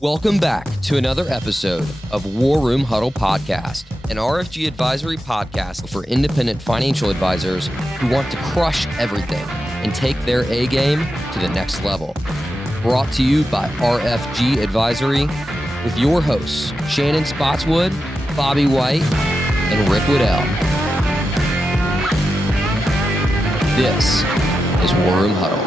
Welcome back to another episode of War Room Huddle Podcast, an RFG Advisory podcast for independent financial advisors who want to crush everything and take their A game to the next level. Brought to you by RFG Advisory with your hosts, Shannon Spotswood, Bobby White, and Rick Waddell. This is War Room Huddle.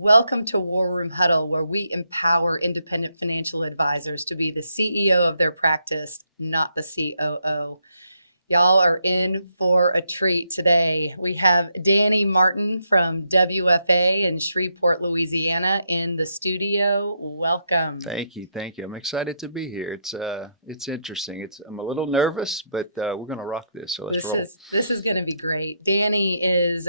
Welcome to War Room Huddle, where we empower independent financial advisors to be the CEO of their practice, not the COO. Y'all are in for a treat today. We have Dany Martin from WFA in Shreveport, Louisiana in the studio. Welcome. Thank you. I'm excited to be here. It's interesting. I'm a little nervous, but we're going to rock this. So let's roll. This is going to be great. Dany is...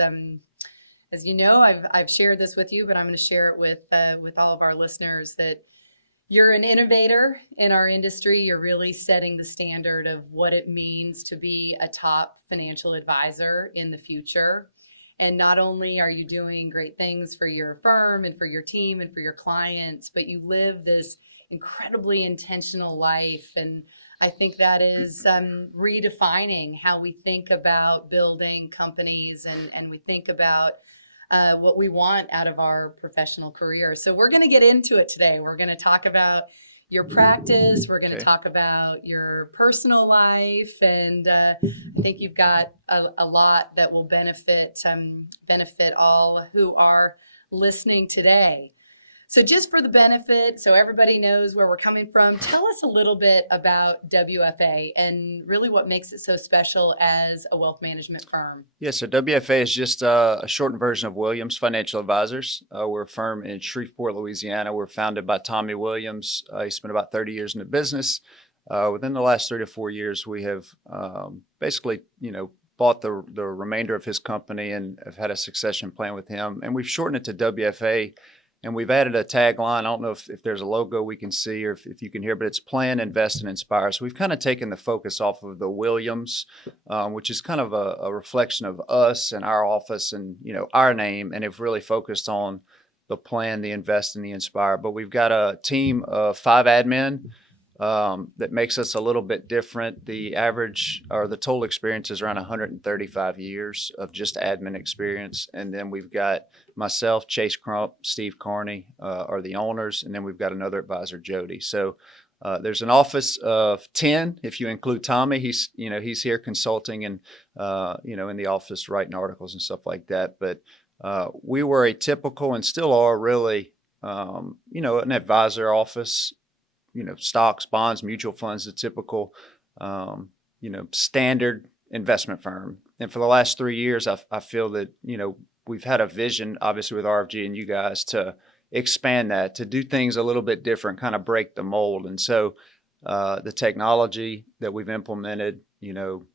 as you know, I've shared this with you, but I'm going to share it with all of our listeners that you're an innovator in our industry. You're really setting the standard of what it means to be a top financial advisor in the future. And not only are you doing great things for your firm and for your team and for your clients, but you live this incredibly intentional life. And I think that is redefining how we think about building companies and we think about what we want out of our professional career. So we're going to get into it today. We're going to talk about your practice. We're going to talk about your personal life. And I think you've got a lot that will benefit all who are listening today. So just for the benefit, so everybody knows where we're coming from, tell us a little bit about WFA and really what makes it so special as a wealth management firm. Yeah, so WFA is just a shortened version of Williams Financial Advisors. We're a firm in Shreveport, Louisiana. We're founded by Tommy Williams. He spent about 30 years in the business. Within the last 3 to 4 years, we have basically, bought the remainder of his company and have had a succession plan with him. And we've shortened it to WFA. And we've added a tagline. I don't know if there's a logo we can see or if you can hear, but it's Plan, Invest, and Inspire. So we've kind of taken the focus off of the Williams, which is kind of a reflection of us and our office and, our name, and have really focused on the Plan, the Invest, and the Inspire. But we've got a team of 5 admin that makes us a little bit different. The average or the total experience is around 135 years of just admin experience. And then we've got myself, Chase Crump, Steve Carney are the owners. And then we've got another advisor, Jody. So there's an office of 10, if you include Tommy. He's here consulting and, in the office writing articles and stuff like that. But we were a typical and still are really, an advisor office. Stocks, bonds, mutual funds, the typical, standard investment firm. And for the last 3 years, I feel that, we've had a vision, obviously with RFG and you guys, to expand that, to do things a little bit different, kind of break the mold. And so the technology that we've implemented, the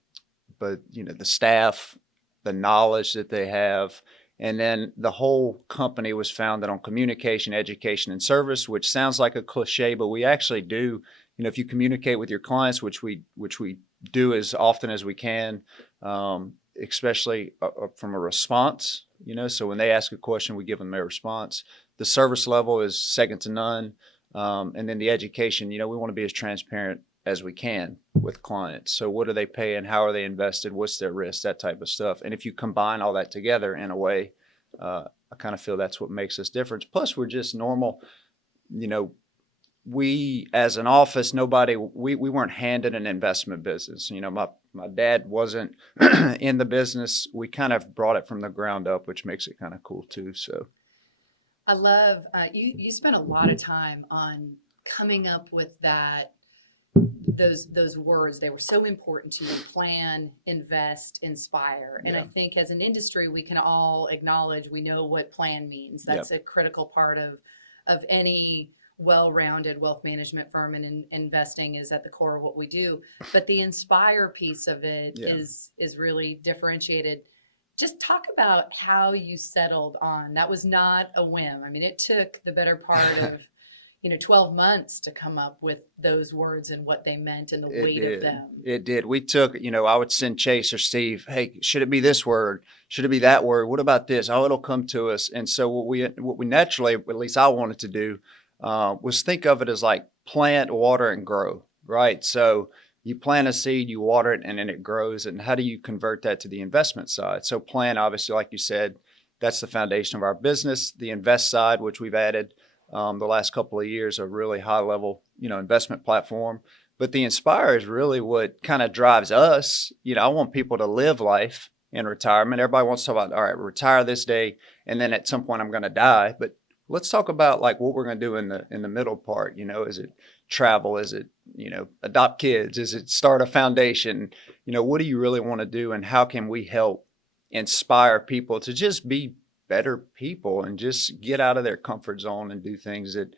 staff, the knowledge that they have, and then the whole company was founded on communication, education, and service, which sounds like a cliche, but we actually do. If you communicate with your clients, which we do as often as we can, especially from a response, so when they ask a question, we give them their response. The service level is second to none. And then the education, we want to be as transparent as we can with clients. So what are they paying? How are they invested? What's their risk? That type of stuff. And if you combine all that together in a way, I kind of feel that's what makes us different. Plus, we're just normal. We, as an office, we weren't handed an investment business. My dad wasn't in the business. We kind of brought it from the ground up, which makes it kind of cool too. So I love, you spent a lot of time on coming up with those words. They were so important to you: plan, invest, inspire. And I think as an industry, we can all acknowledge, we know what plan means. That's a critical part of any well-rounded wealth management firm, and investing is at the core of what we do. But the inspire piece of it is really differentiated. Just talk about how you settled on, that was not a whim. I mean, it took the better part of 12 months to come up with those words and what they meant and the It weight did. of them. It did. We took, I would send Chase or Steve, hey, should it be this word? Should it be that word? What about this? Oh, it'll come to us. And so what we naturally, at least I wanted to do, was think of it as like plant, water, and grow, right? So you plant a seed, you water it, and then it grows. And how do you convert that to the investment side? So plant, obviously, like you said, that's the foundation of our business. The invest side, which we've added the last couple of years, a really high level, investment platform. But the inspire is really what kind of drives us. I want people to live life in retirement. Everybody wants to talk about, all right, retire this day, and then at some point I'm going to die. But let's talk about like what we're going to do in the middle part. Is it travel? Is it, adopt kids? Is it start a foundation? What do you really want to do, and how can we help inspire people to just be better people and just get out of their comfort zone and do things that,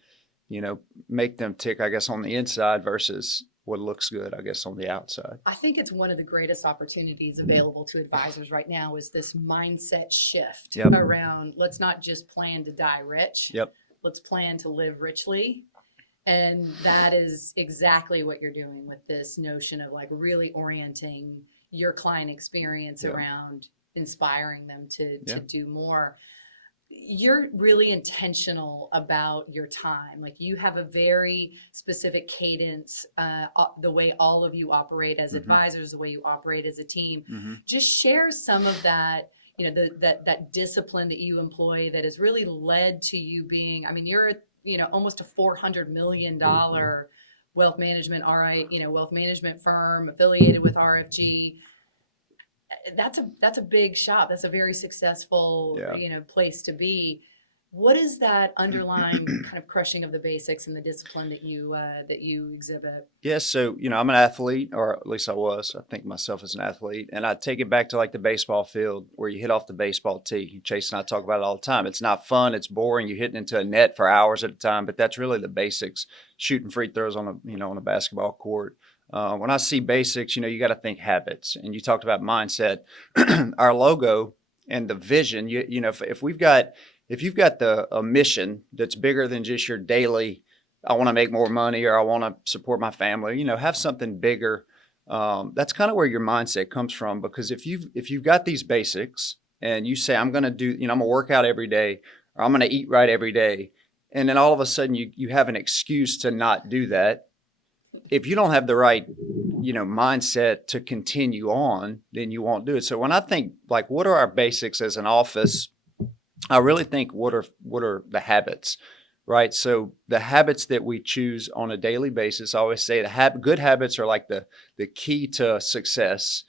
make them tick, I guess, on the inside versus what looks good, I guess, on the outside. I think it's one of the greatest opportunities available to advisors right now is this mindset shift around let's not just plan to die rich. Let's plan to live richly. And that is exactly what you're doing with this notion of like really orienting your client experience around inspiring them to do more. You're really intentional about your time. Like you have a very specific cadence, the way all of you operate as advisors, the way you operate as a team. Just share some of that, that discipline that you employ that has really led to you being, you're, almost a $400 million wealth management, wealth management firm affiliated with RFG. That's a big shop. That's a very successful, place to be. What is that underlying kind of crushing of the basics and the discipline that you exhibit? Yes. So, I'm an athlete, or at least I was. I think myself as an athlete. And I take it back to like the baseball field where you hit off the baseball tee. Chase and I talk about it all the time. It's not fun. It's boring. You're hitting into a net for hours at a time, but that's really the basics. Shooting free throws on a basketball court. When I see basics, you got to think habits. And you talked about mindset. Our logo and the vision, if you've got a mission that's bigger than just your daily, I want to make more money or I want to support my family, have something bigger. That's kind of where your mindset comes from, because if you've got these basics and you say, I'm going to do, I'm going to work out every day, or I'm going to eat right every day. And then all of a sudden you have an excuse to not do that. If you don't have the right, mindset to continue on, then you won't do it. So when I think like, what are our basics as an office? I really think what are the habits, right? So the habits that we choose on a daily basis, I always say good habits are like the key to success.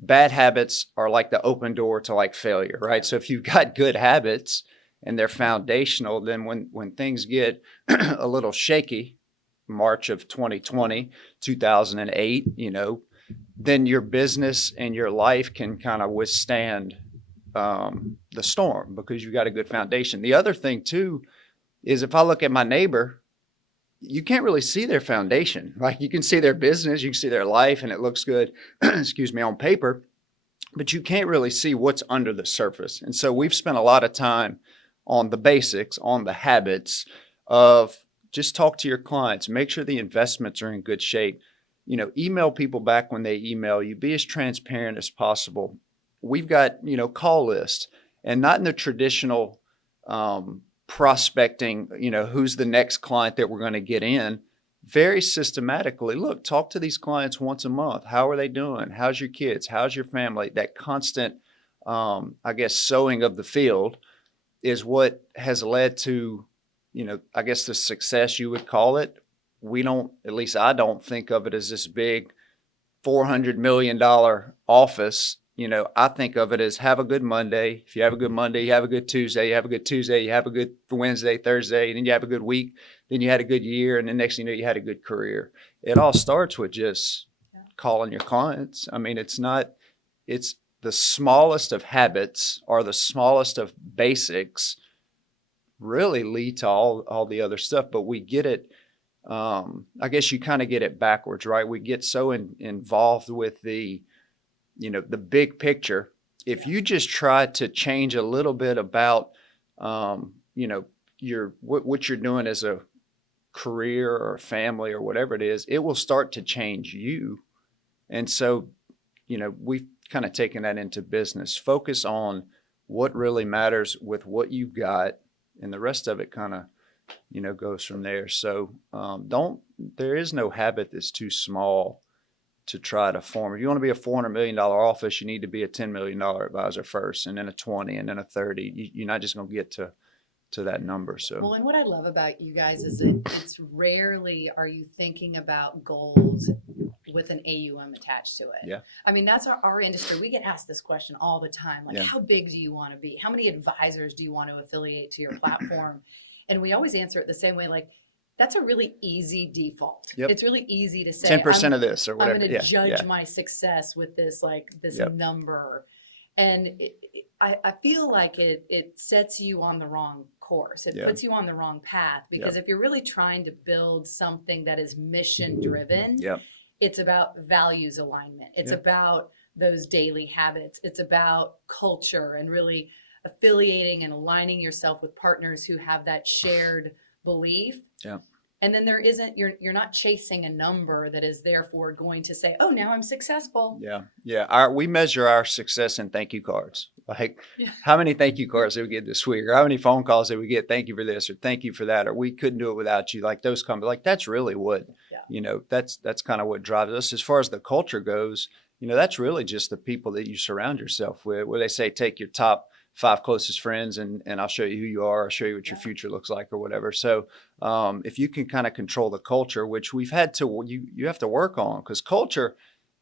Bad habits are like the open door to like failure, right? So if you've got good habits and they're foundational, then when things get a little shaky, March of 2020, 2008, then your business and your life can kind of withstand the storm because you got a good foundation. The other thing too is if I look at my neighbor, you can't really see their foundation. Like you can see their business, you can see their life, and it looks good, excuse me, on paper, but you can't really see what's under the surface. And so we've spent a lot of time on the basics, on the habits of just talk to your clients, make sure the investments are in good shape. Email people back when they email you, be as transparent as possible. We've got, call lists, and not in the traditional prospecting, who's the next client that we're going to get in. Very systematically, look, talk to these clients once a month. How are they doing? How's your kids? How's your family? That constant, sowing of the field is what has led to, the success you would call it. We don't, at least I don't think of it as this big $400 million office. I think of it as have a good Monday. If you have a good Monday, you have a good Tuesday, you have a good Tuesday, you have a good Wednesday, Thursday, and then you have a good week. Then you had a good year. And the next thing you know, you had a good career. It all starts with just calling your clients. It's the smallest of habits or the smallest of basics really lead to all the other stuff. But we get it. I guess you kind of get it backwards, right? We get so involved with the big picture. If you just try to change a little bit about, what you're doing as a career or family or whatever it is, it will start to change you. And so, we've kind of taken that into business. Focus on what really matters with what you've got, and the rest of it kind of, goes from there. So there is no habit that's too small to try to form. If you want to be a $400 million office, you need to be a $10 million advisor first, and then a 20, and then a 30. You're not just going to get to that number. So, well, and what I love about you guys is that it's rarely are you thinking about goals with an AUM attached to it. Yeah. I mean, that's our industry. We get asked this question all the time. Like, how big do you want to be? How many advisors do you want to affiliate to your platform? And we always answer it the same way, like, that's a really easy default. Yep. It's really easy to say 10% of this or whatever. I'm going to judge my success with this, this number. And I feel like it sets you on the wrong course. It puts you on the wrong path, because if you're really trying to build something that is mission driven, it's about values alignment. It's about those daily habits. It's about culture and really affiliating and aligning yourself with partners who have that shared belief. Yeah. And then you're not chasing a number that is therefore going to say, oh, now I'm successful. Yeah. Yeah. We measure our success in thank you cards. Like, how many thank you cards did we get this week? Or how many phone calls did we get? Thank you for this, or thank you for that, or we couldn't do it without you. Like, those come, like, that's really what, that's kind of what drives us. As far as the culture goes, that's really just the people that you surround yourself with, where they say, take your top 5 closest friends and I'll show you who you are. I'll show you what your future looks like or whatever. So if you can kind of control the culture, which we've had to, you have to work on, because culture,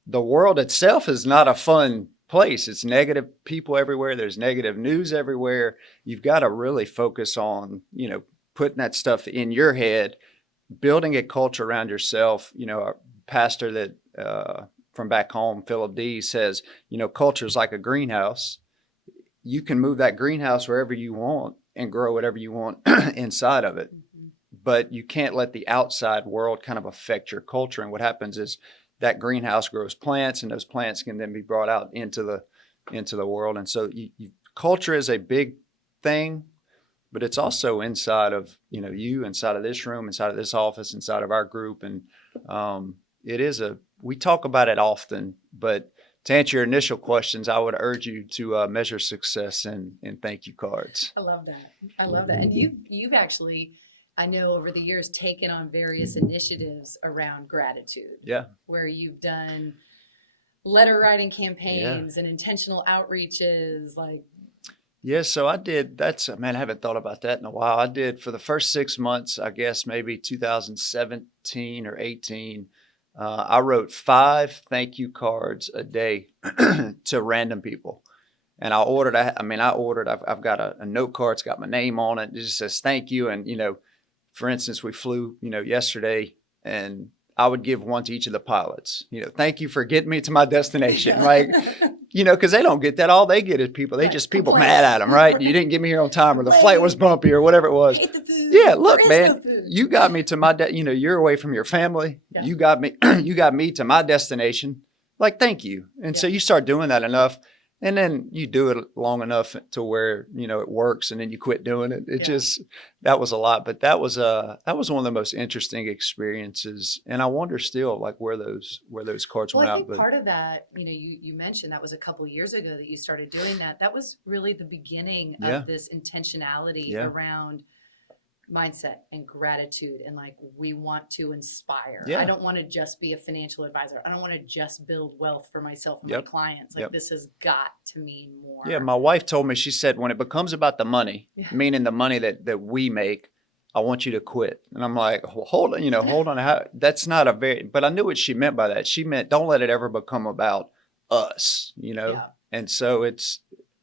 the world itself is not a fun place. It's negative people everywhere. There's negative news everywhere. You've got to really focus on, putting that stuff in your head, building a culture around yourself. A pastor that from back home, Philip D, says, culture is like a greenhouse. You can move that greenhouse wherever you want and grow whatever you want inside of it. But you can't let the outside world kind of affect your culture. And what happens is that greenhouse grows plants, and those plants can then be brought out into the world. And so culture is a big thing, but it's also inside of, you, inside of this room, inside of this office, inside of our group. And we talk about it often, but to answer your initial questions, I would urge you to measure success in thank you cards. I love that. And you've actually, I know, over the years, taken on various initiatives around gratitude. Yeah. Where you've done letter writing campaigns and intentional outreaches, like. Yeah, so I did. I haven't thought about that in a while. I did for the first 6 months, I guess maybe 2017 or 18. I wrote 5 thank you cards a day to random people. And I've got a note card. It's got my name on it. It just says thank you. And, for instance, we flew, yesterday, and I would give one to each of the pilots. Thank you for getting me to my destination. Like, because they don't get that. All they get is people. People mad at them, right? You didn't get me here on time, or the flight was bumpy, or whatever it was. Hate the food. Yeah, look, man, no food. You got me to my, you're away from your family. Yeah. You got me to my destination. Like, thank you. And so you start doing that enough, and then you do it long enough to where, it works, and then you quit doing it. That was a lot, but that was one of the most interesting experiences. And I wonder still, like, where those cards went out. I think part of that, you mentioned that was a couple of years ago that you started doing that. That was really the beginning of this intentionality around mindset and gratitude, and like, we want to inspire. I don't want to just be a financial advisor. I don't want to just build wealth for myself and my clients. Like, this has got to mean more. Yeah, my wife told me, she said, when it becomes about the money, meaning the money that we make, I want you to quit. And I'm like, well, hold on. That's not but I knew what she meant by that. She meant, don't let it ever become about us, And so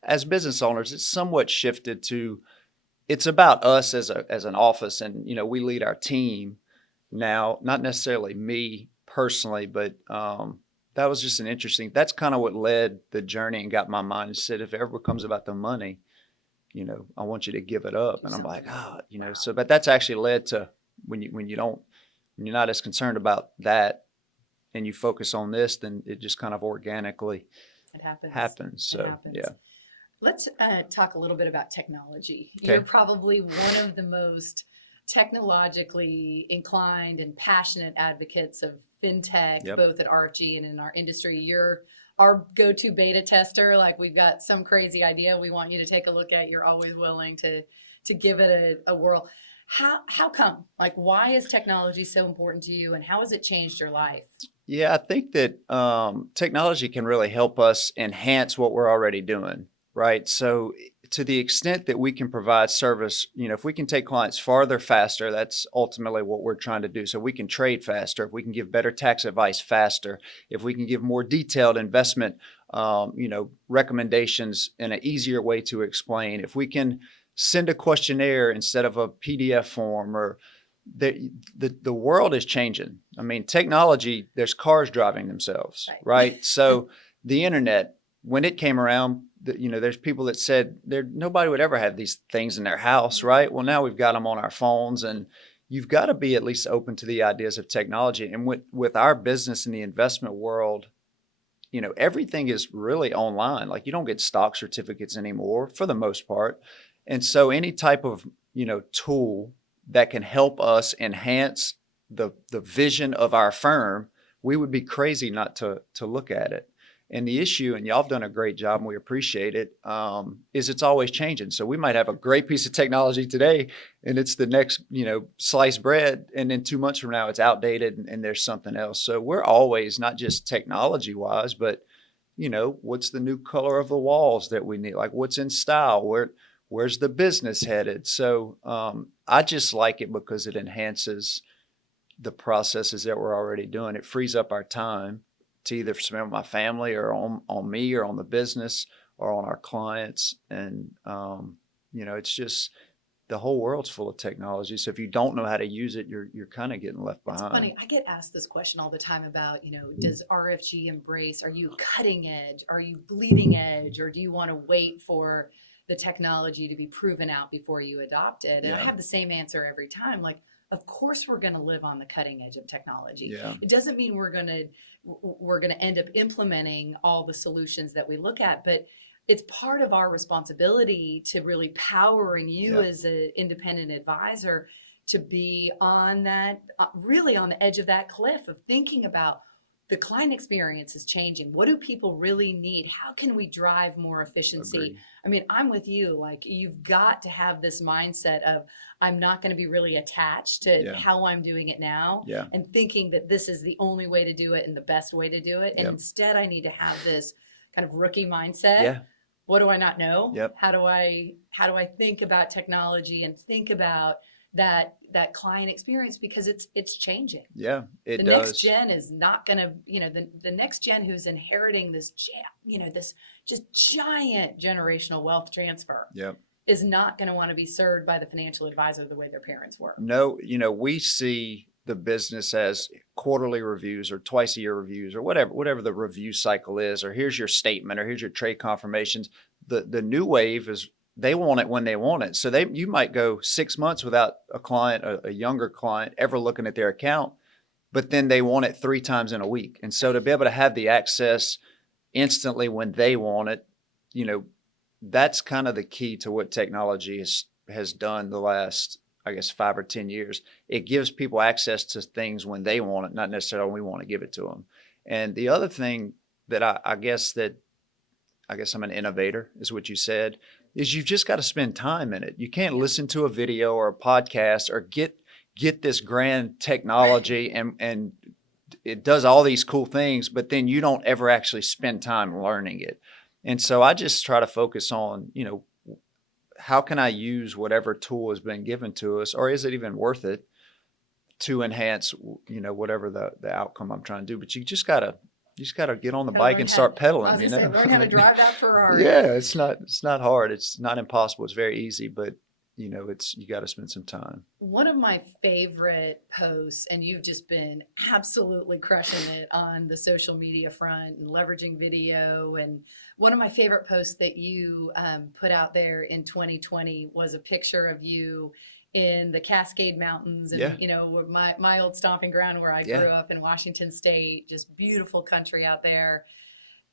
as business owners, it's somewhat shifted to, it's about us as an office, and we lead our team now, not necessarily me personally, but that was just that's kind of what led the journey and got my mind and said, if it ever becomes about the money, I want you to give it up. And I'm like, but that's actually led to when you're not as concerned about that and you focus on this, then it just kind of organically happens. So, yeah. Let's talk a little bit about technology. Okay. You're probably one of the most technologically inclined and passionate advocates of fintech, Yep. both at RFG and in our industry. You're our go-to beta tester. Like, we've got some crazy idea we want you to take a look at. You're always willing to give it a whirl. How come? Like, why is technology so important to you, and how has it changed your life? Yeah, I think that technology can really help us enhance what we're already doing, right? So to the extent that we can provide service, if we can take clients farther faster, that's ultimately what we're trying to do. So we can trade faster, if we can give better tax advice faster, if we can give more detailed investment, recommendations in an easier way to explain, if we can send a questionnaire instead of a PDF form, or the world is changing. I mean, technology, there's cars driving themselves, right? So the internet, when it came around, there's people that said nobody would ever have these things in their house, right? Well, now we've got them on our phones, and you've got to be at least open to the ideas of technology. And with our business in the investment world, everything is really online. Like, you don't get stock certificates anymore for the most part. And so any type of, tool that can help us enhance the vision of our firm, we would be crazy not to look at it. And the issue, and y'all have done a great job and we appreciate it, is it's always changing. So we might have a great piece of technology today and it's the next, sliced bread. And then 2 months from now, it's outdated and there's something else. So we're always, not just technology wise, but, what's the new color of the walls that we need? Like, what's in style? Where's the business headed? So I just like it because it enhances the processes that we're already doing. It frees up our time to either spend with my family or on me or on the business or on our clients. And, it's just, the whole world's full of technology. So if you don't know how to use it, you're kind of getting left behind. It's funny. I get asked this question all the time about, does RFG embrace, are you cutting edge? Are you bleeding edge? Or do you want to wait for the technology to be proven out before you adopt it? And I have the same answer every time. Like, of course we're going to live on the cutting edge of technology. Yeah. It doesn't mean we're going to end up implementing all the solutions that we look at, but it's part of our responsibility to really powering you as an independent advisor to be on that, really on the edge of that cliff of thinking about the client experience is changing. What do people really need? How can we drive more efficiency? Agreed. I mean, I'm with you. Like, you've got to have this mindset of, I'm not going to be really attached to how I'm doing it now and thinking that this is the only way to do it and the best way to do it. And instead, I need to have this kind of rookie mindset. Yeah. What do I not know? Yep. How do I think about technology and think about that client experience, because it's changing. Yeah, it does. The next gen is not going to, the next gen who's inheriting this, this just giant generational wealth transfer is not going to want to be served by the financial advisor the way their parents were. No, we see the business as quarterly reviews or twice a year reviews or whatever the review cycle is, or here's your statement or here's your trade confirmations. The new wave is, they want it when they want it. So you might go 6 months without a client, a younger client, ever looking at their account, but then they want it 3 times in a week. And so to be able to have the access instantly when they want it, that's kind of the key to what technology has done the last, I guess, 5 or 10 years. It gives people access to things when they want it, not necessarily when we want to give it to them. And the other thing that I guess I'm an innovator, is what you said, is you've just got to spend time in it. You can't listen to a video or a podcast or get this grand technology and it does all these cool things, but then you don't ever actually spend time learning it. And so I just try to focus on, how can I use whatever tool has been given to us, or is it even worth it to enhance, whatever the outcome I'm trying to do. But you just gotta get on the bike and start pedaling. Learn how to drive that Ferrari. Yeah, it's not hard. It's not impossible. It's very easy, but you got to spend some time. One of my favorite posts, and you've just been absolutely crushing it on the social media front and leveraging video. And one of my favorite posts that you put out there in 2020 was a picture of you in the Cascade Mountains and, my old stomping ground where I grew up in Washington State, just beautiful country out there.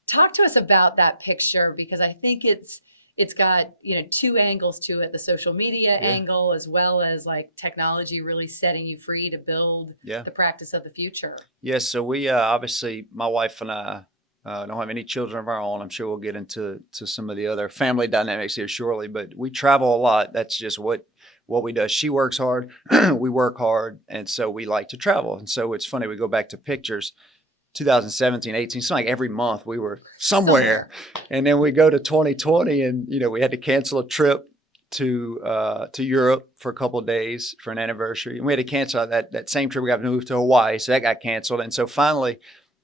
Talk to us about that picture, because I think it's it's got, two angles to it, the social media angle, as well as like technology really setting you free to build the practice of the future. Yes. So we obviously, my wife and I don't have any children of our own. I'm sure we'll get into some of the other family dynamics here shortly, but we travel a lot. That's just what we do. She works hard, we work hard, and so we like to travel. And so it's funny, we go back to pictures, 2017, 18, it's like every month we were somewhere. And then we go to 2020 and, we had to cancel a trip to Europe for a couple of days for an anniversary. And we had to cancel that same trip. We got to move to Hawaii. So that got canceled. And so finally,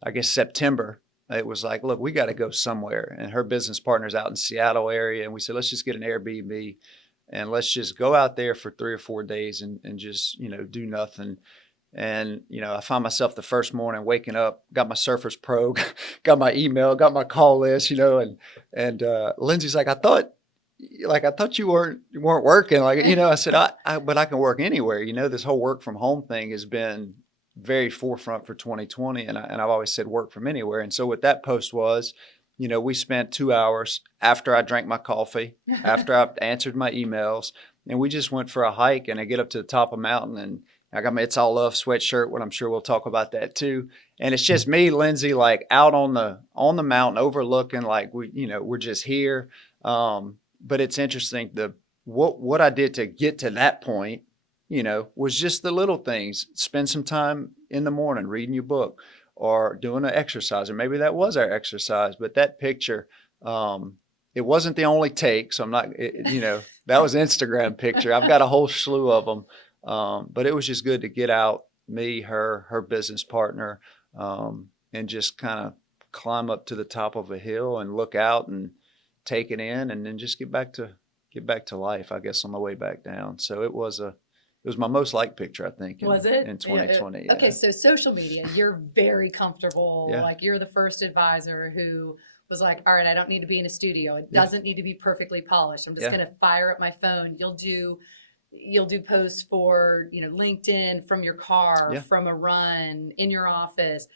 I guess September, it was like, look, we got to go somewhere. And her business partner's out in Seattle area. And we said, let's just get an Airbnb and let's just go out there for 3 or 4 days and just, do nothing. And, I found myself the first morning waking up, got my Surface Pro, got my email, got my call list, and Lindsay's like, I thought you weren't working. Like, I said, but I can work anywhere. This whole work from home thing has been very forefront for 2020. And I've always said work from anywhere. And so what that post was, we spent 2 hours after I drank my coffee, after I answered my emails, and we just went for a hike. And I get up to the top of a mountain and I got my It's All Love sweatshirt, what I'm sure we'll talk about that too. And it's just me, Lindsay, like out on the mountain overlooking, like we're just here. But it's interesting, what I did to get to that point, was just the little things. Spend some time in the morning reading your book or doing an exercise, or maybe that was our exercise. But that picture, it wasn't the only take, so I'm not, that was an Instagram picture. I've got a whole slew of them. But it was just good to get out, me, her business partner, and just kind of climb up to the top of a hill and look out and take it in, and then just get back to life, I guess, on the way back down. So it was my most liked picture, I think. Was it? In 2020? Yeah. Okay, so social media, you're very comfortable. Yeah. Like you're the first advisor who was like, all right, I don't need to be in a studio. It doesn't need to be perfectly polished. I'm just going to fire up my phone. You'll do posts for, LinkedIn, from your car, from a run, in your office.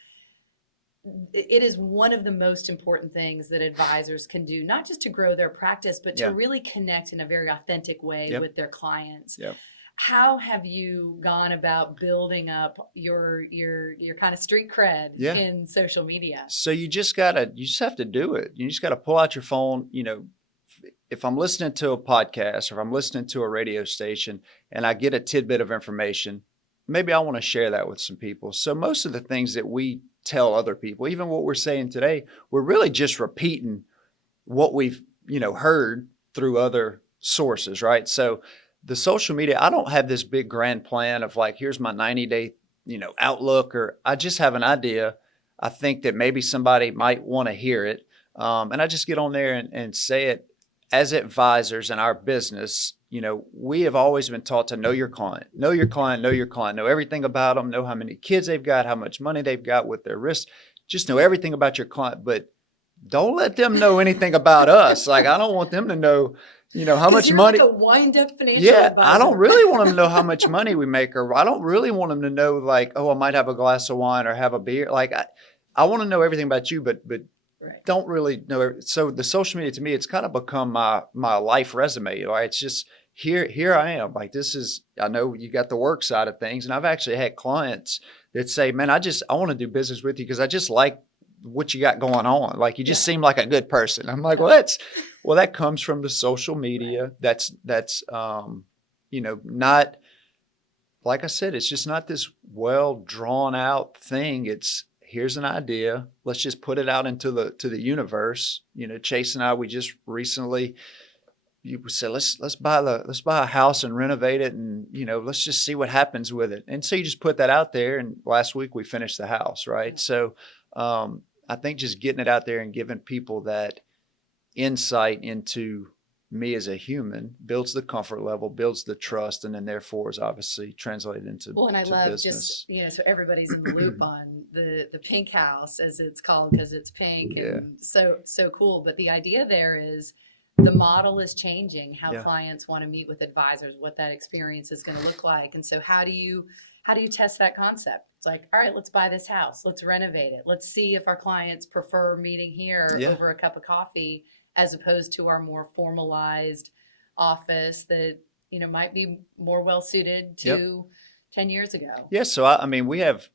It is one of the most important things that advisors can do, not just to grow their practice, but to really connect in a very authentic way with their clients. Yep. How have you gone about building up your kind of street cred in social media? So you just have to do it. You just got to pull out your phone, if I'm listening to a podcast or if I'm listening to a radio station and I get a tidbit of information, maybe I want to share that with some people. So most of the things that we tell other people, even what we're saying today, we're really just repeating what we've, heard through other sources, right? So the social media, I don't have this big grand plan of like, here's my 90-day, outlook, or I just have an idea. I think that maybe somebody might want to hear it. And I just get on there and say it. As advisors in our business, we have always been taught to know your client, know everything about them, know how many kids they've got, how much money they've got, with their risk, just know everything about your client, but don't let them know anything about us. Like, I don't want them to know, how much money. Like a wind-up financial advisor. I don't really want them to know how much money we make, or I don't really want them to know, like, oh, I might have a glass of wine or have a beer. Like, I want to know everything about you, but don't really know. So the social media, to me, it's kind of become my life resume. Right? It's just here I am. Like, this is, I know you got the work side of things, and I've actually had clients that say, man, I want to do business with you because I just like what you got going on. Like, you just seem like a good person. I'm like, well, that comes from the social media. That's not, like I said, it's just not this well drawn out thing. It's, here's an idea. Let's just put it out into the universe. Chase and I, we just recently, you said, let's buy a house and renovate it, and let's just see what happens with it. And so you just put that out there, and last week we finished the house, right? So I think just getting it out there and giving people that insight into me as a human builds the comfort level, builds the trust, and then therefore is obviously translated into Well, and I love business. just, so everybody's in the loop on the pink house, as it's called, because it's pink and so cool. But the idea there is the model is changing, how clients want to meet with advisors, what that experience is going to look like. And so how do you test that concept? It's like, all right, let's buy this house. Let's renovate it. Let's see if our clients prefer meeting here over a cup of coffee as opposed to our more formalized office that, might be more well suited to 10 years ago. Yeah. So, I mean, we have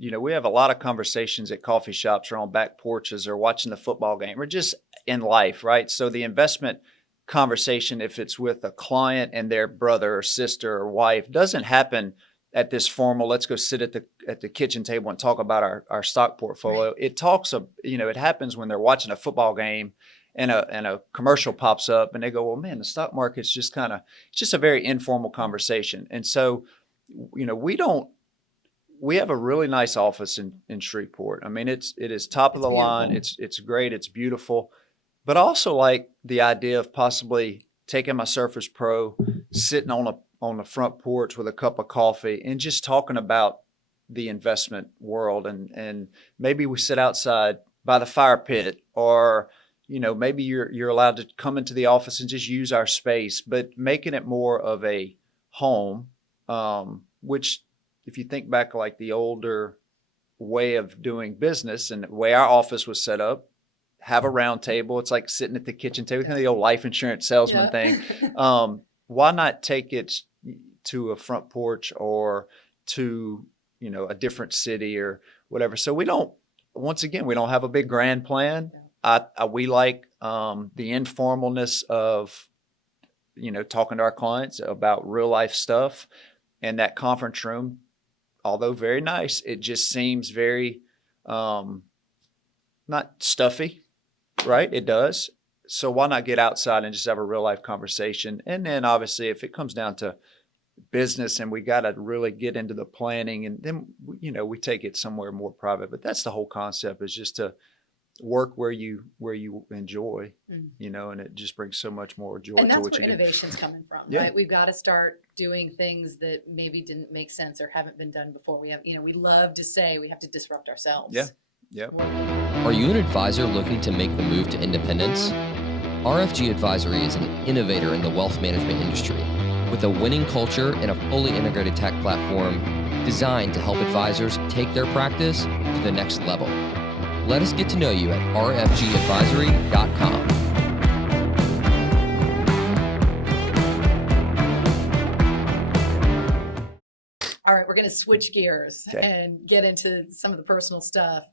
a lot of conversations at coffee shops or on back porches or watching the football game or just in life, right? So the investment conversation, if it's with a client and their brother or sister or wife, doesn't happen at this formal, let's go sit at the kitchen table and talk about our stock portfolio. It it happens when they're watching a football game and a commercial pops up and they go, well, man, the stock market's just it's just a very informal conversation. And so, we have a really nice office in Shreveport. I mean, it is top of the line. It's great. It's beautiful. But I also like the idea of possibly taking my Surface Pro, sitting on the front porch with a cup of coffee and just talking about the investment world. And maybe we sit outside by the fire pit, or maybe you're allowed to come into the office and just use our space, but making it more of a home, which if you think back like the older way of doing business and the way our office was set up, have a round table. It's like sitting at the kitchen table, kind of the old life insurance salesman thing. Why not take it to a front porch or to, a different city or whatever? So we don't have a big grand plan. We like the informalness of, talking to our clients about real life stuff. And that conference room, although very nice, it just seems very not stuffy, right? It does. So why not get outside and just have a real life conversation? And then obviously if it comes down to business and we got to really get into the planning, and then, we take it somewhere more private. But that's the whole concept, is just to work where you enjoy, and it just brings so much more joy and to that's what where you do. innovation's coming from, right? We've got to start doing things that maybe didn't make sense or haven't been done before. We love to say we have to disrupt ourselves. Yeah. Are you an advisor looking to make the move to independence? RFG Advisory is an innovator in the wealth management industry with a winning culture and a fully integrated tech platform designed to help advisors take their practice to the next level. Let us get to know you at rfgadvisory.com. All right, we're going to switch gears and get into some of the personal stuff.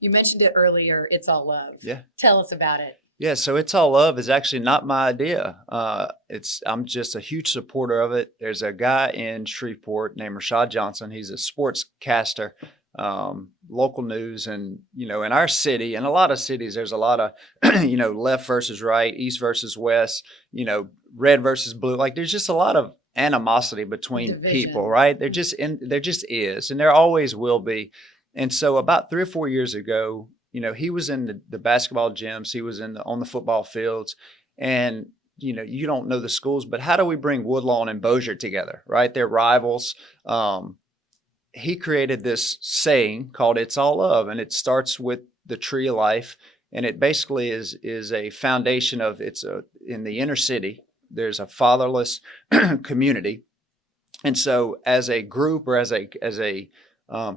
You mentioned it earlier, It's All Love. Yeah. Tell us about it. Yeah, so It's All Love is actually not my idea. I'm just a huge supporter of it. There's a guy in Shreveport named Rashad Johnson. He's a sportscaster, local news, and in our city and a lot of cities, there's a lot of left versus right, east versus west, red versus blue. Like there's just a lot of animosity between people, right? There just is, and there always will be. And so about 3 or 4 years ago, he was in the basketball gyms, he was on the football fields, and you don't know the schools, but how do we bring Woodlawn and Bossier together, right? They're rivals. He created this saying called It's All Love, and it starts with the tree of life, and it basically is a foundation of in the inner city, there's a fatherless community. And so as a group or as a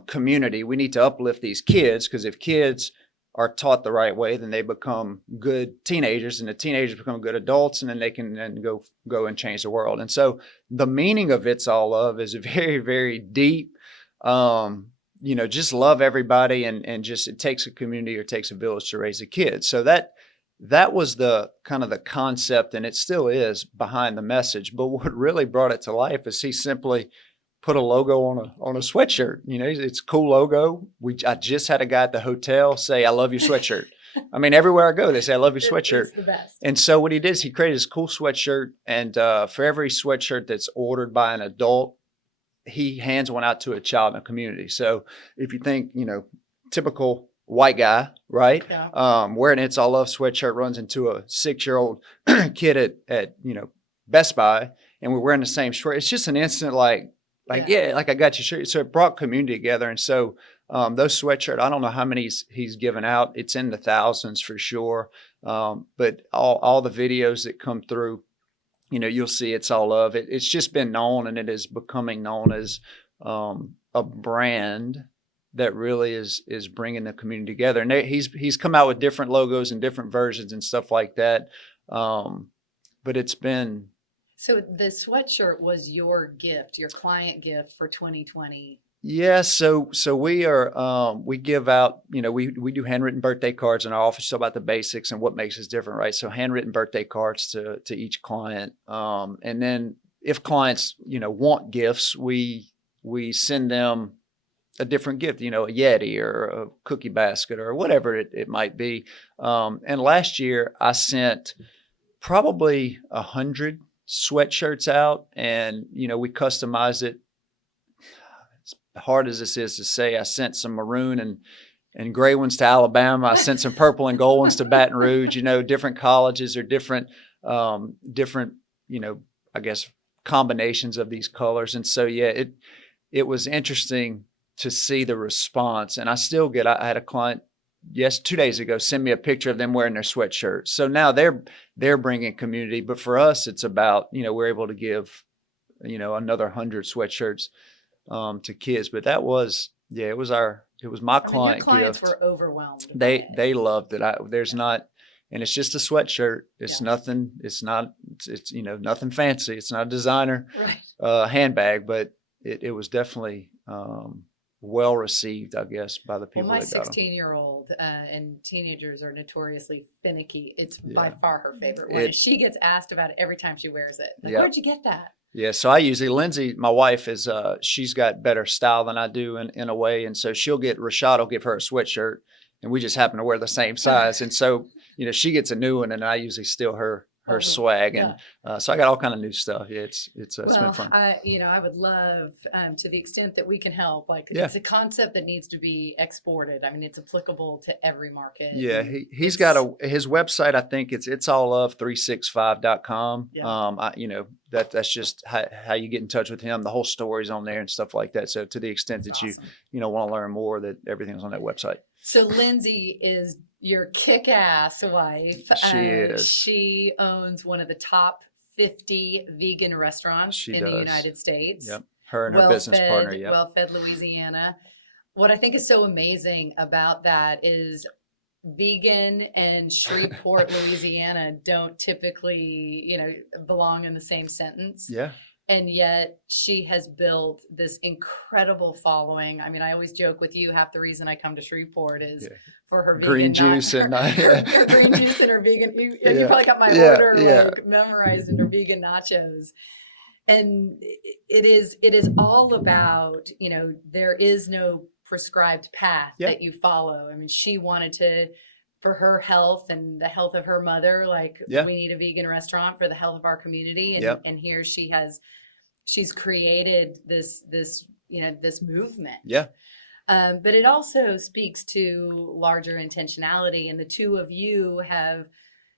community, we need to uplift these kids, because if kids are taught the right way, then they become good teenagers, and the teenagers become good adults, and then they can then go and change the world. And so the meaning of It's All Love is very, very deep. Just love everybody, and just it takes a community or it takes a village to raise a kid. So that was the kind of the concept, and it still is behind the message. But what really brought it to life is he simply put a logo on a sweatshirt. It's a cool logo. I just had a guy at the hotel say, "I love your sweatshirt." I mean, everywhere I go, they say, "I love your sweatshirt." It's the best. And so what he did is he created this cool sweatshirt, and for every sweatshirt that's ordered by an adult, he hands one out to a child in the community. So if you think, typical white guy, right? Yeah. Wearing It's All Love sweatshirt runs into a 6-year-old kid at Best Buy, and we're wearing the same shirt. It's just an instant like I got your shirt. So it brought community together. And so those sweatshirts, I don't know how many he's given out. It's in the thousands for sure. But all the videos that come through, you'll see It's All Love. It's just been known, and it is becoming known as a brand that really is bringing the community together. And he's come out with different logos and different versions and stuff like that. But it's been. So the sweatshirt was your gift, your client gift for 2020. Yeah, so we are we give out, we do handwritten birthday cards in our office about the basics and what makes us different, right? So handwritten birthday cards to each client, and then if clients want gifts, we send them a different gift, a Yeti or a cookie basket or whatever it might be. And last year I sent probably 100 sweatshirts out, and we customized it. Hard as this is to say, I sent some maroon and gray ones to Alabama. I sent some purple and gold ones to Baton Rouge. Different colleges or different, I guess, combinations of these colors. And so, yeah, it was interesting to see the response. And I still I had a client 2 days ago send me a picture of them wearing their sweatshirt. So now they're bringing community. But for us, it's about, we're able to give, another 100 sweatshirts to kids. But that was, it was my client your clients gift. were overwhelmed. They loved it. And it's just a sweatshirt. It's nothing. It's nothing fancy. It's not a designer handbag, but it was definitely well received, I guess, by the people. Well, my that got 16-year-old and teenagers are notoriously finicky. It's by far her favorite one. And she gets asked about it every time she wears it. Like, where'd you get that? Yeah, so I usually, Lindsay, my wife, is she's got better style than I do in a way, and so Rashad will give her a sweatshirt, and we just happen to wear the same size, and so she gets a new one, and I usually steal her swag, and so I got all kind of new stuff. Yeah, it's been fun. I would love to the extent that we can help. Like it's a concept that needs to be exported. I mean, it's applicable to every market. Yeah, he's got his website. I think it's allove365.com. Yeah. That's just how you get in touch with him. The whole story's on there and stuff like that. So to the extent that awesome. you want to learn more, that everything's on that website. So Lindsay is your kick-ass wife. She is. She owns one of the top 50 vegan restaurants in the United States. Yep. Her and her business partner. Yep. Well+Fed Louisiana. What I think is so amazing about that is vegan and Shreveport, Louisiana don't typically, belong in the same sentence. Yeah. And yet she has built this incredible following. I mean, I always joke with you, half the reason I come to Shreveport is for her green juice and her green juice and her vegan. You probably got my order memorized in her vegan nachos. And it is all about, there is no prescribed path that you follow. I mean, she wanted for her health and the health of her mother, we need a vegan restaurant for the health of our community. And, and here she's created this movement. Yeah. But it also speaks to larger intentionality. And the two of you have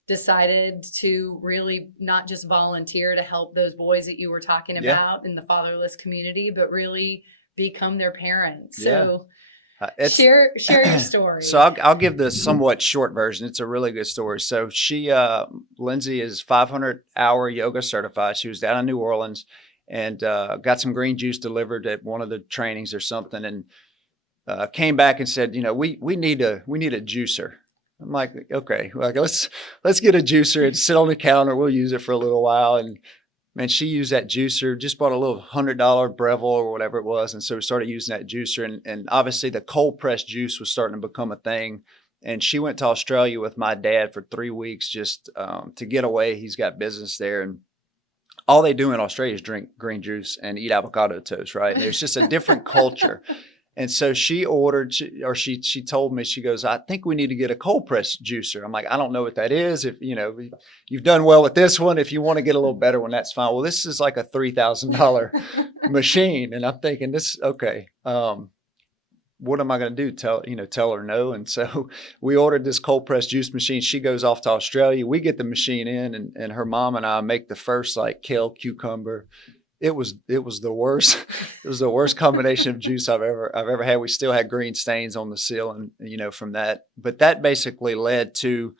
decided to really not just volunteer to help those boys that you were talking about in the fatherless community, but really become their parents. So share your story. So I'll give the somewhat short version. It's a really good story. So Lindsay is 500-hour yoga certified. She was down in New Orleans and got some green juice delivered at one of the trainings or something, and came back and said, we need a juicer. I'm like, okay, let's get a juicer and sit on the counter. We'll use it for a little while. And man, she used that juicer, just bought a little $100 Breville or whatever it was. And so we started using that juicer, and obviously the cold pressed juice was starting to become a thing. And she went to Australia with my dad for 3 weeks just to get away. He's got business there, and all they do in Australia is drink green juice and eat avocado toast, right? And there's just a different culture. And so she told me, she goes, I think we need to get a cold press juicer. I'm like, I don't know what that is. If, you've done well with this one, if you want to get a little better one, that's fine. Well, this is like a $3,000 machine. And I'm thinking okay. What am I going to do? Tell her no. And so we ordered this cold press juice machine. She goes off to Australia. We get the machine in, and her mom and I make the first kale cucumber. It was the worst. It was the worst combination of juice I've ever had. We still had green stains on the ceiling, from that. But that basically led to,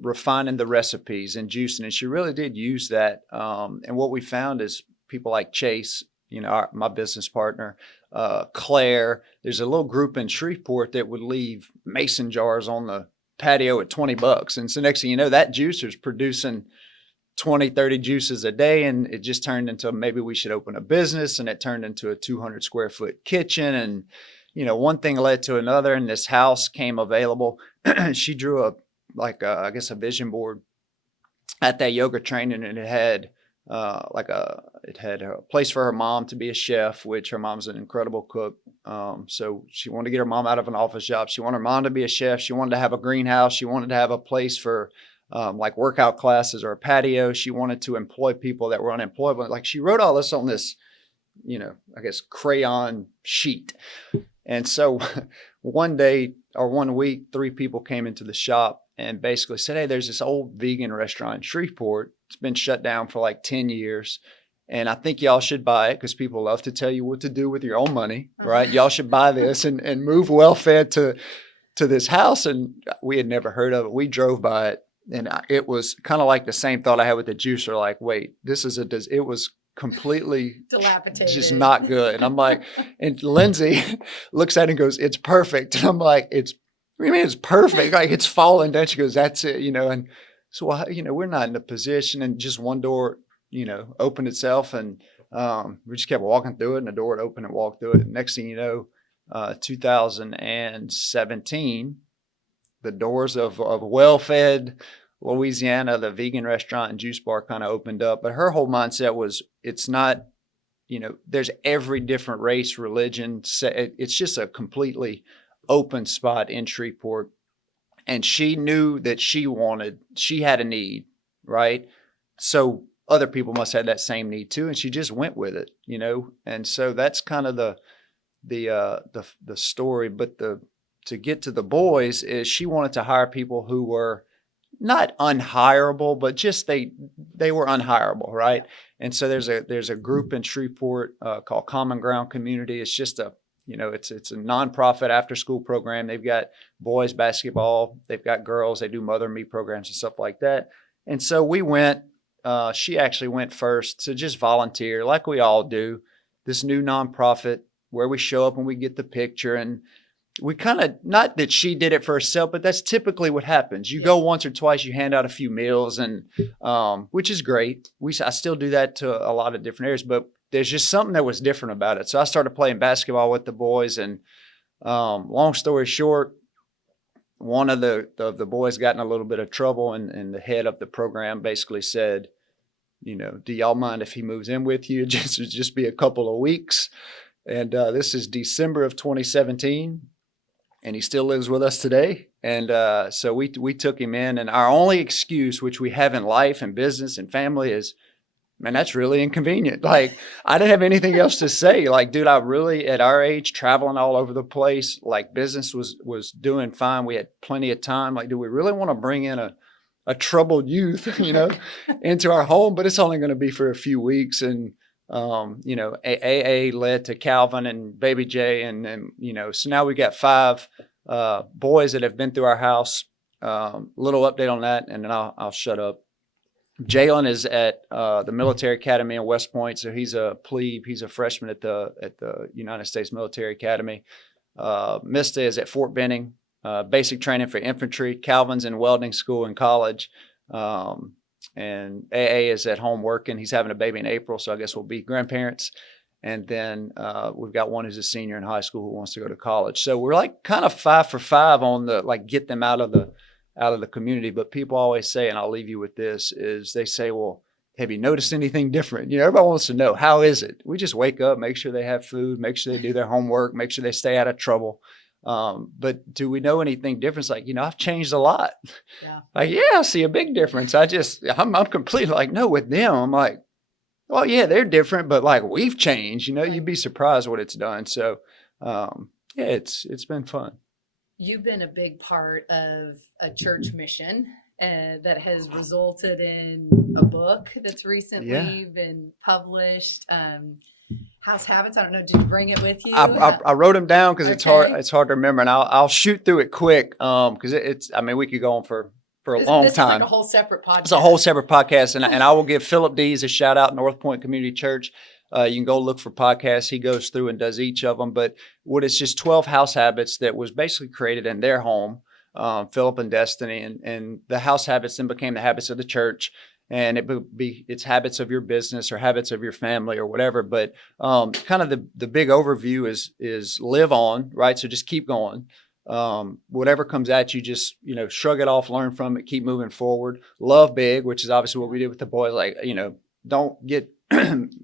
refining the recipes and juicing. And she really did use that. And what we found is people like Chase, my business partner, Claire. There's a little group in Shreveport that would leave mason jars on the patio at $20. And so next thing you know, that juicer's producing 20, 30 juices a day. And it just turned into maybe we should open a business, and it turned into a 200 square foot kitchen. And, one thing led to another, and this house came available. She drew I guess a vision board at that yoga training, and it had a place for her mom to be a chef, which her mom's an incredible cook. So she wanted to get her mom out of an office job. She wanted her mom to be a chef. She wanted to have a greenhouse. She wanted to have a place for like workout classes or a patio. She wanted to employ people that were unemployed. Like, she wrote all this on this, I guess, crayon sheet. And so one day or 1 week, 3 people came into the shop and basically said, hey, there's this old vegan restaurant in Shreveport. It's been shut down for like 10 years. And I think y'all should buy it, because people love to tell you what to do with your own money, right? Y'all should buy this and move Well+Fed to this house. And we had never heard of it. We drove by it, and it was kind of like the same thought I had with the juicer. Like, wait, it was completely dilapidated, just not good. And I'm like, and Lindsay looks at it and goes, it's perfect. And I'm like, what do you mean it's perfect? Like, it's falling down. She goes, that's it, and so, we're not in a position. And just one door, opened itself, and we just kept walking through it, and the door would open and walk through it. And next thing you know, 2017, the doors of Well+Fed Louisiana, the vegan restaurant and juice bar, kind of opened up. But her whole mindset was, it's not, there's every different race, religion. It's just a completely open spot in Shreveport. And she knew that she had a need, right? So other people must have that same need too. And she just went with it, And so that's kind of the story. But to get to the boys is, she wanted to hire people who were not unhireable, but just they were unhireable, right? And so there's a group in Shreveport called Common Ground Community. It's just it's a nonprofit after school program. They've got boys basketball, they've got girls, they do Mother and Me programs and stuff like that. And so we went. She actually went first to just volunteer, like we all do. This new nonprofit where we show up and we get the picture, and we kind of, not that she did it for herself, but that's typically what happens. You go once or twice, you hand out a few meals, and which is great. I still do that to a lot of different areas, but there's just something that was different about it. So I started playing basketball with the boys, and long story short, one of the boys got in a little bit of trouble, and the head of the program basically said, do y'all mind if he moves in with you? Just be a couple of weeks. And this is December of 2017. And he still lives with us today. And so we took him in. And our only excuse, which we have in life and business and family, is, man, that's really inconvenient. Like, I didn't have anything else to say. Like, dude, I really, at our age, traveling all over the place, like, business was doing fine. We had plenty of time. Like, do we really want to bring in a troubled youth, into our home? But it's only going to be for a few weeks. And AA led to Calvin and Baby J. And so now we got 5 boys that have been through our house. Little update on that, and then I'll shut up. Jalen is at the military academy in West Point. So he's a plebe. He's a freshman at the United States Military Academy. Mista is at Fort Benning, basic training for infantry. Calvin's in welding school in college. And AA is at home working. He's having a baby in April, so I guess we'll be grandparents. And then we've got one who's a senior in high school who wants to go to college. So we're like kind of 5 for 5 on the, like, get them out of the community. But people always say, and I'll leave you with this, is they say, well, have you noticed anything different? Everybody wants to know, how is it? We just wake up, make sure they have food, make sure they do their homework, make sure they stay out of trouble. But do we know anything different? It's like, I've changed a lot. Yeah. Like, yeah, I see a big difference. I'm completely like, no, with them, I'm like, well, yeah, they're different, but like, we've changed, Right. You'd be surprised what it's done. So, yeah, it's been fun. You've been a big part of a church mission that has resulted in a book that's recently been published. House Habits. I don't know. Did you bring it with you? I wrote them down because Okay. it's hard to remember, and I'll shoot through it quick because we could go on for a long this time. Is like a whole separate podcast. It's a whole separate podcast, and I will give Philip Dees a shout out, North Point Community Church. You can go look for podcasts. He goes through and does each of them. But what it's just 12 house habits that was basically created in their home, Philip and Destiny. And the house habits then became the habits of the church. And it's habits of your business or habits of your family or whatever. But kind of the big overview is live on, right? So just keep going. Whatever comes at you, just, shrug it off, learn from it, keep moving forward. Love big, which is obviously what we did with the boys. Like, don't get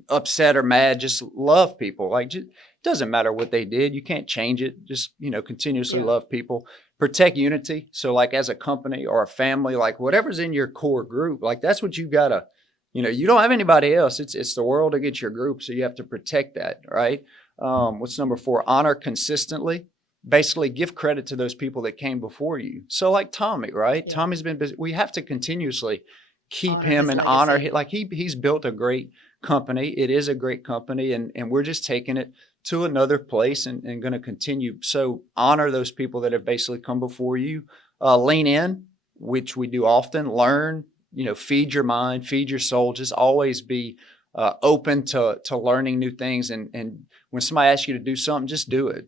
upset or mad. Just love people. Like, it doesn't matter what they did. You can't change it. Just, continuously love people. Protect unity. So like as a company or a family, like whatever's in your core group, like that's what you gotta, you don't have anybody else. It's the world against your group. So you have to protect that, right? What's number 4? Honor consistently. Basically give credit to those people that came before you. So like Tommy, right? Yeah. Tommy's been busy. We have to continuously keep him and honor him. Like he's built a great company. It is a great company, and we're just taking it to another place and going to continue. So honor those people that have basically come before you. Lean in, which we do often. Learn, feed your mind, feed your soul. Just always be open to learning new things. And when somebody asks you to do something, just do it.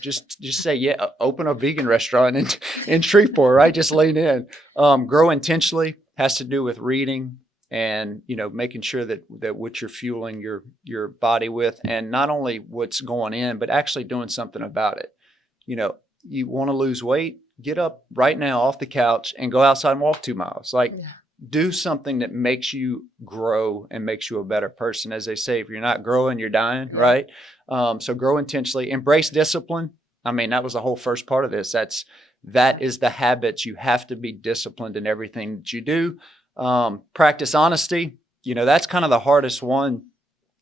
Just say, yeah, open a vegan restaurant in Shreveport, right? Just lean in. Grow intentionally has to do with reading and, making sure that what you're fueling your body with, and not only what's going in, but actually doing something about it. You want to lose weight, get up right now off the couch and go outside and walk 2 miles. Do something that makes you grow and makes you a better person. As they say, if you're not growing, you're dying, right? So grow intentionally, embrace discipline. I mean, that was the whole first part of this. That is the habits. You have to be disciplined in everything that you do. Practice honesty. That's kind of the hardest one,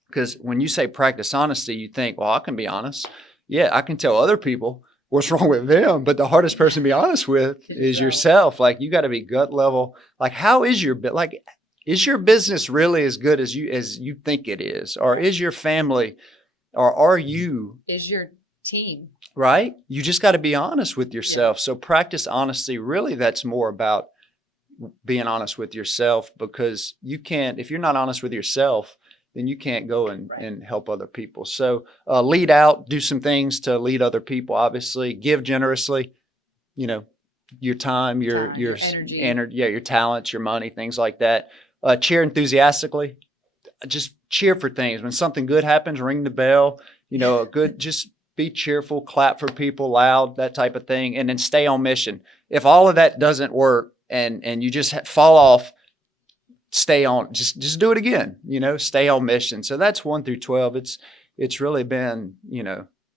because when you say practice honesty, you think, well, I can be honest. Yeah, I can tell other people what's wrong with them, but the hardest person to be honest with is yourself. Like, you got to be gut level. Like, how is your is your business really as good as you think it is? Or is your family, or is your team, right? You just got to be honest with yourself. So practice honesty. Really, that's more about being honest with yourself, because you can't, if you're not honest with yourself, then you can't go and help other people. So lead out, do some things to lead other people, obviously. Give generously, your time, your energy, your talents, your money, things like that. Cheer enthusiastically. Just cheer for things. When something good happens, ring the bell, just be cheerful, clap for people loud, that type of thing. And then stay on mission. If all of that doesn't work and you just fall off, stay on, just do it again, stay on mission. So that's 1 through 12. It's really been,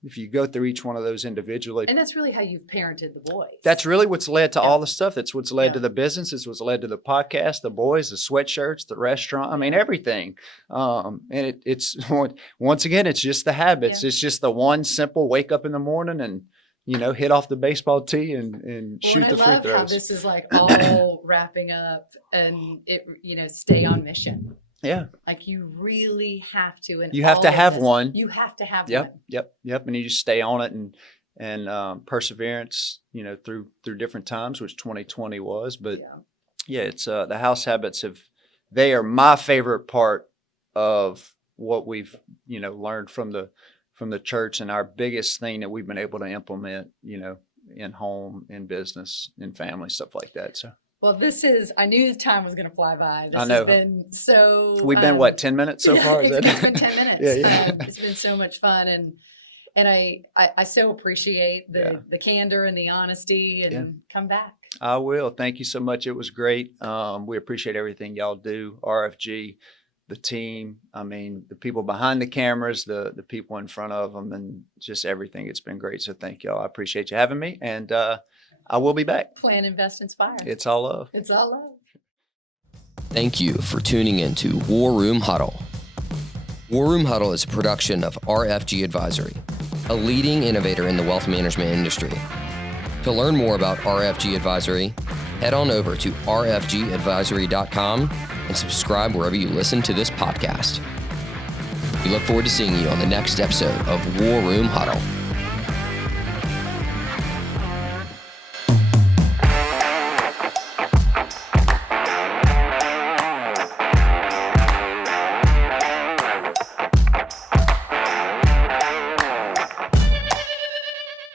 if you go through each one of those individually. And that's really how you've parented the boys. That's really what's led to all the stuff. That's what's led to the business. It's what's led to the podcast, the boys, the sweatshirts, the restaurant. I mean, everything. And it's once again, it's just the habits. Yeah. It's just the one simple wake up in the morning and, hit off the baseball tee and shoot the free throws. I love how this is like all wrapping up, and it, stay on mission. Yeah. Like, you really have to. You have to have one. You have to have one. Yep. And you just stay on it and perseverance, through different times, which 2020 was. But it's the house habits they are my favorite part of what we've, learned from the church, and our biggest thing that we've been able to implement, in home, in business, in family, stuff like that. So. Well, I knew the time was going to fly by. I know. Has been so. We've been 10 minutes so far? It's been 10 minutes. It's been so much fun, and I so appreciate the candor and the honesty, and come back. I will. Thank you so much. It was great. We appreciate everything y'all do. RFG, the team. I mean, the people behind the cameras, the people in front of them, and just everything. It's been great. So thank y'all. I appreciate you having me, and I will be back. Plan, invest, inspire. It's all love. It's all love. Thank you for tuning in to War Room Huddle. War Room Huddle is a production of RFG Advisory, a leading innovator in the wealth management industry. To learn more about RFG Advisory, head on over to rfgadvisory.com and subscribe wherever you listen to this podcast. We look forward to seeing you on the next episode of War Room Huddle.